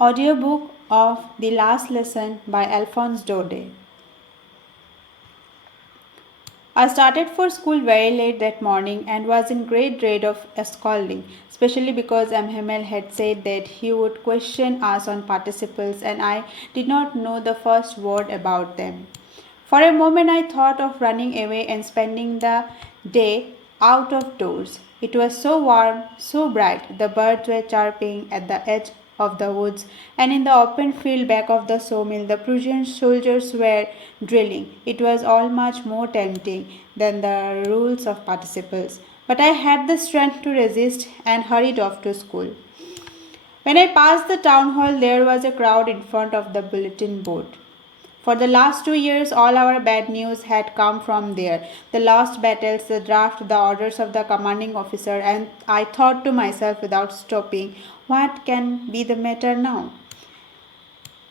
Audiobook of The Last Lesson by Alphonse Daudet. I started for school very late that morning and was in great dread of a scolding, especially because Hamel had said that he would question us on participles and I did not know the first word about them. For a moment I thought of running away and spending the day out of doors. It was so warm, so bright, the birds were chirping at the edge of the woods, and in the open field back of the sawmill the Prussian soldiers were drilling. It was all much more tempting than the rules of participles. But I had the strength to resist and hurried off to school. When I passed the town hall, there was a crowd in front of the bulletin board. For the last 2 years, all our bad news had come from there. The lost battles, the draft, the orders of the commanding officer, and I thought to myself without stopping, what can be the matter now?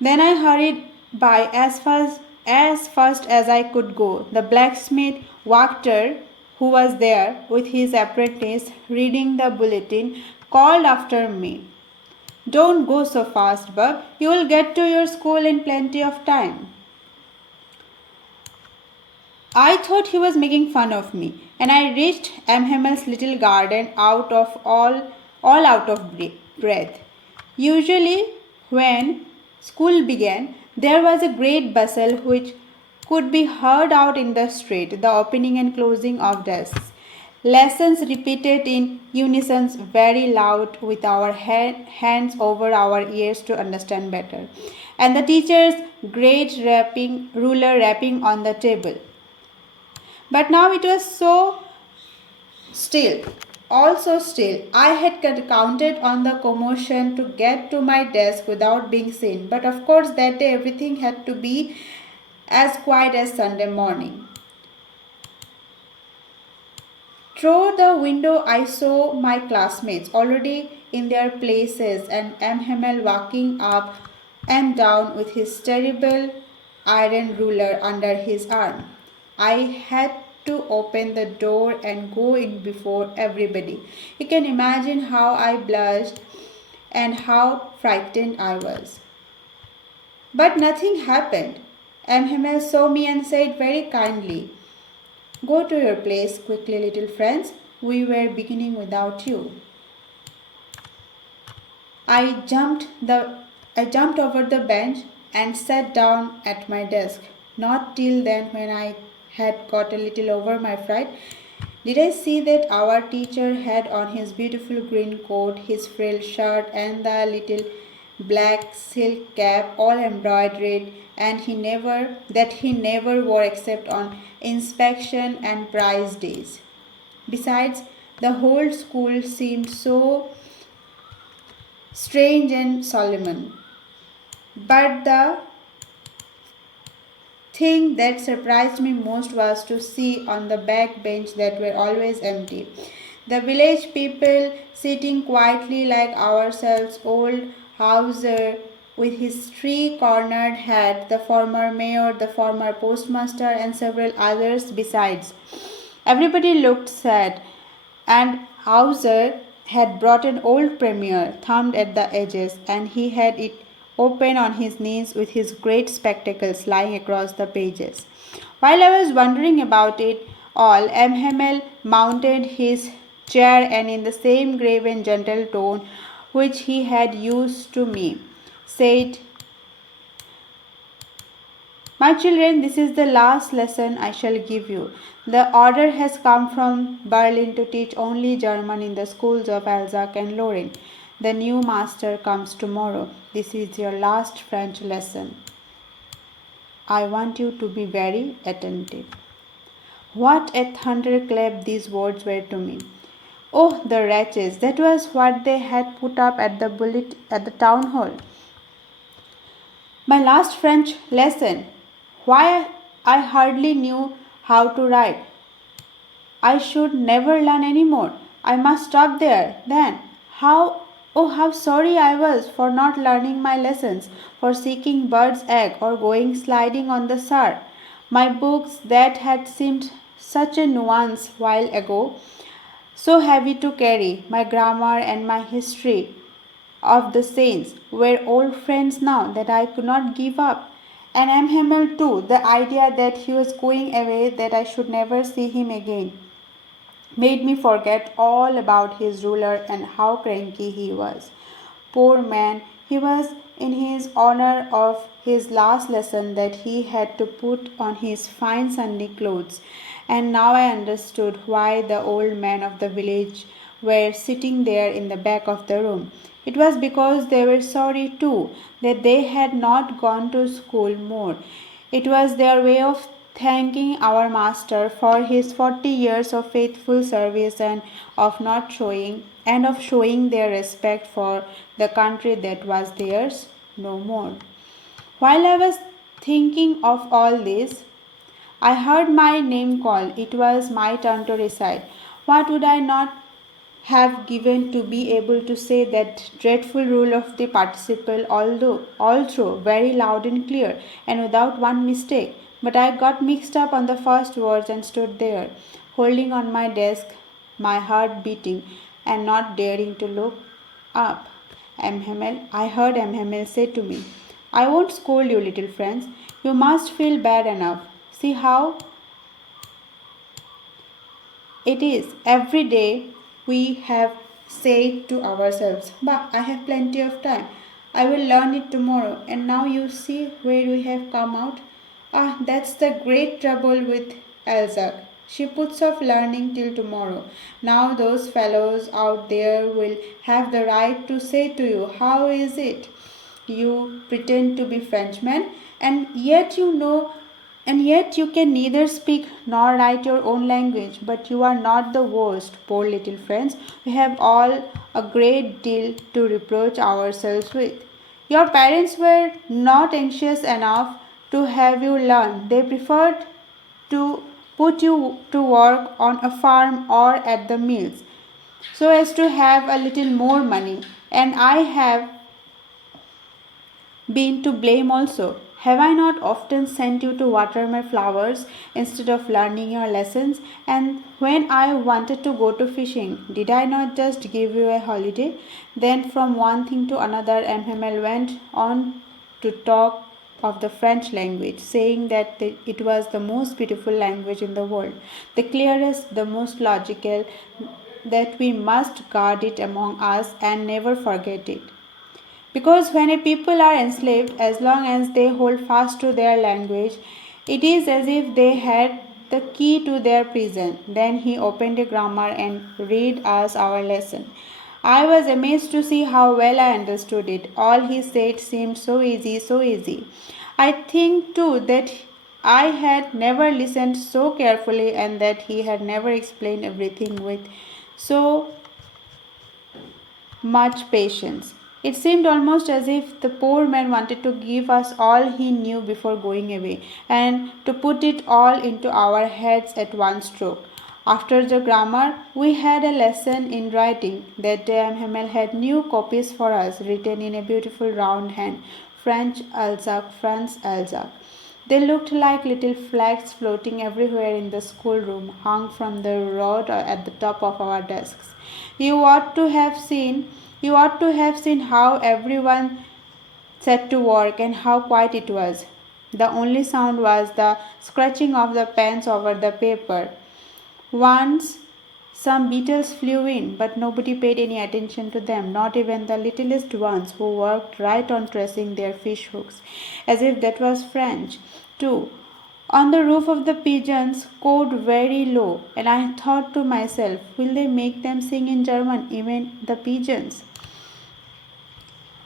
Then I hurried by as fast as I could go. The blacksmith, Wachter, who was there with his apprentice reading the bulletin, called after me. Don't go so fast, Bub. You will get to your school in plenty of time. I thought he was making fun of me, and I reached Hamel's little garden all out of breath. Usually, when school began, there was a great bustle which could be heard out in the street, the opening and closing of desks. Lessons repeated in unison very loud with our hands over our ears to understand better. And the teacher's great ruler rapping on the table. But now it was so still, also still. I had counted on the commotion to get to my desk without being seen. But of course, that day everything had to be as quiet as Sunday morning. Through the window, I saw my classmates already in their places and Hamel walking up and down with his terrible iron ruler under his arm. I had to open the door and go in before everybody. You can imagine how I blushed and how frightened I was. But nothing happened. Hamel saw me and said very kindly, Go to your place quickly, little Franz. We were beginning without you. I jumped over the bench and sat down at my desk. Not till then, when I had got a little over my fright, did I see that our teacher had on his beautiful green coat, his frilled shirt, and the little black silk cap all embroidered, and he never wore except on inspection and prize days. Besides, the whole school seemed so strange and solemn. But the thing that surprised me most was to see on the back bench that were always empty the village people sitting quietly like ourselves, old Hauser with his three-cornered hat, the former mayor, the former postmaster, and several others besides. Everybody looked sad, and Hauser had brought an old premier, thumbed at the edges, and he had it open on his knees with his great spectacles lying across the pages. While I was wondering about it all, Hamel mounted his chair and in the same grave and gentle tone which he had used to me, said, My children, this is the last lesson I shall give you. The order has come from Berlin to teach only German in the schools of Alsace and Lorraine. The new master comes tomorrow. This is your last French lesson. I want you to be very attentive. What a thunderclap these words were to me. Oh, the wretches! That was what they had put up at the town hall. My last French lesson. Why, I hardly knew how to write. I should never learn any more. I must stop there. Then, how sorry I was for not learning my lessons, for seeking bird's egg or going sliding on the Saar. My books that had seemed such a nuisance while ago, so heavy to carry, my grammar and my history. of the saints were old friends now that I could not give up. And M. Hamel too, the idea that he was going away, that I should never see him again, made me forget all about his ruler and how cranky he was. Poor man, he was in his honor of his last lesson that he had to put on his fine Sunday clothes, and now I understood why the old men of the village were sitting there in the back of the room. It was because they were sorry too that they had not gone to school more. It was their way of thanking our Master for his 40 years of faithful service and of showing their respect for the country that was theirs no more. While I was thinking of all this, I heard my name called. It was my turn to recite. What would I not have given to be able to say that dreadful rule of the participle, all through very loud and clear, and without one mistake. But I got mixed up on the first words and stood there, holding on my desk, my heart beating, and not daring to look up. I heard M. Hamel say to me, I won't scold you, little Franz. You must feel bad enough. See how it is every day we have said to ourselves, Bah, I have plenty of time. I will learn it tomorrow. And now you see where we have come out. Ah, that's the great trouble with Alsace. She puts off learning till tomorrow. Now those fellows out there will have the right to say to you, How is it? You pretend to be Frenchmen, and yet you know and yet you can neither speak nor write your own language, but you are not the worst, poor little friends. We have all a great deal to reproach ourselves with. Your parents were not anxious enough to have you learn. They preferred to put you to work on a farm or at the mills so as to have a little more money. And I have been to blame also. Have I not often sent you to water my flowers instead of learning your lessons? And when I wanted to go to fishing, did I not just give you a holiday? Then from one thing to another, Hamel went on to talk of the French language, saying that it was the most beautiful language in the world, the clearest, the most logical, that we must guard it among us and never forget it. Because when a people are enslaved, as long as they hold fast to their language, it is as if they had the key to their prison. Then he opened a grammar and read us our lesson. I was amazed to see how well I understood it. All he said seemed so easy, so easy. I think too that I had never listened so carefully and that he had never explained everything with so much patience. It seemed almost as if the poor man wanted to give us all he knew before going away, and to put it all into our heads at one stroke. After the grammar, we had a lesson in writing. That day Hamel had new copies for us, written in a beautiful round hand, French Alsace, Franz Alsace. They looked like little flags floating everywhere in the schoolroom, hung from the rod at the top of our desks. You ought to have seen you ought to have seen how everyone set to work and how quiet it was. The only sound was the scratching of the pens over the paper. Once some beetles flew in, but nobody paid any attention to them, not even the littlest ones who worked right on tracing their fish hooks, as if that was French, too. On the roof of the pigeons cawed very low, and I thought to myself, will they make them sing in German, even the pigeons?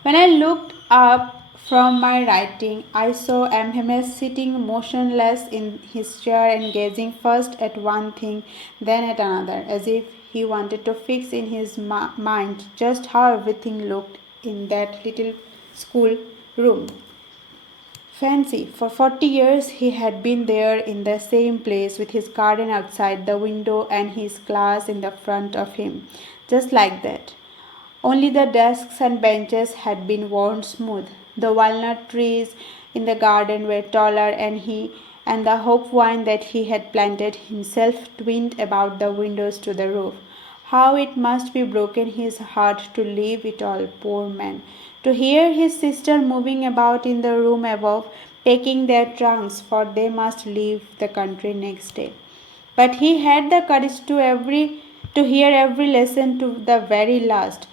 When I looked up from my writing, I saw Hamel sitting motionless in his chair and gazing first at one thing, then at another, as if he wanted to fix in his mind just how everything looked in that little school room. Fancy, for 40 years he had been there in the same place with his garden outside the window and his class in the front of him, just like that. Only the desks and benches had been worn smooth. The walnut trees in the garden were taller, and the hope vine that he had planted himself twined about the windows to the roof. How it must be broken his heart to leave it all, poor man. To hear his sister moving about in the room above, packing their trunks, for they must leave the country next day. But he had the courage to hear every lesson to the very last.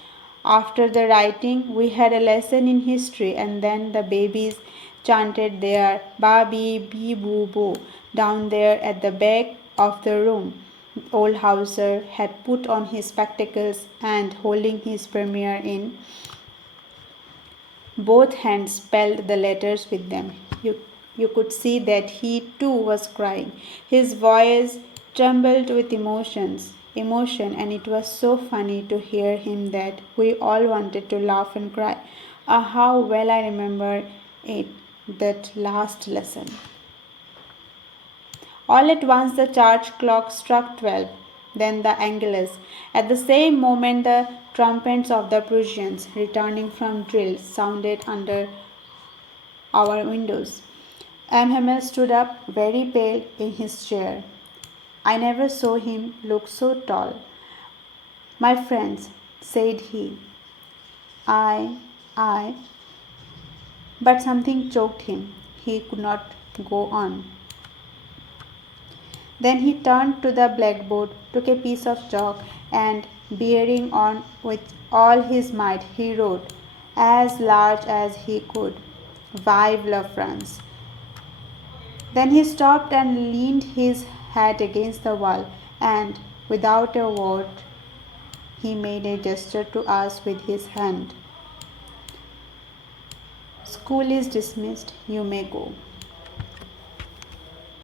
After the writing, we had a lesson in history, and then the babies chanted their Babi Bee Boo Boo down there at the back of the room. Old Hauser had put on his spectacles and, holding his premiere in both hands, spelled the letters with them. You could see that he too was crying. His voice trembled with emotion, and it was so funny to hear him that we all wanted to laugh and cry. Ah, how well I remember it, that last lesson. All at once the church clock struck 12, then the Angelus. At the same moment the trumpets of the Prussians, returning from drill, sounded under our windows. Hamel stood up, very pale, in his chair. I never saw him look so tall. My friends, said he, I, but something choked him. He could not go on. Then he turned to the blackboard, took a piece of chalk, and, bearing on with all his might, he wrote, as large as he could, Vive la France. Then he stopped and leaned his hat against the wall, and, without a word, he made a gesture to us with his hand. School is dismissed, you may go.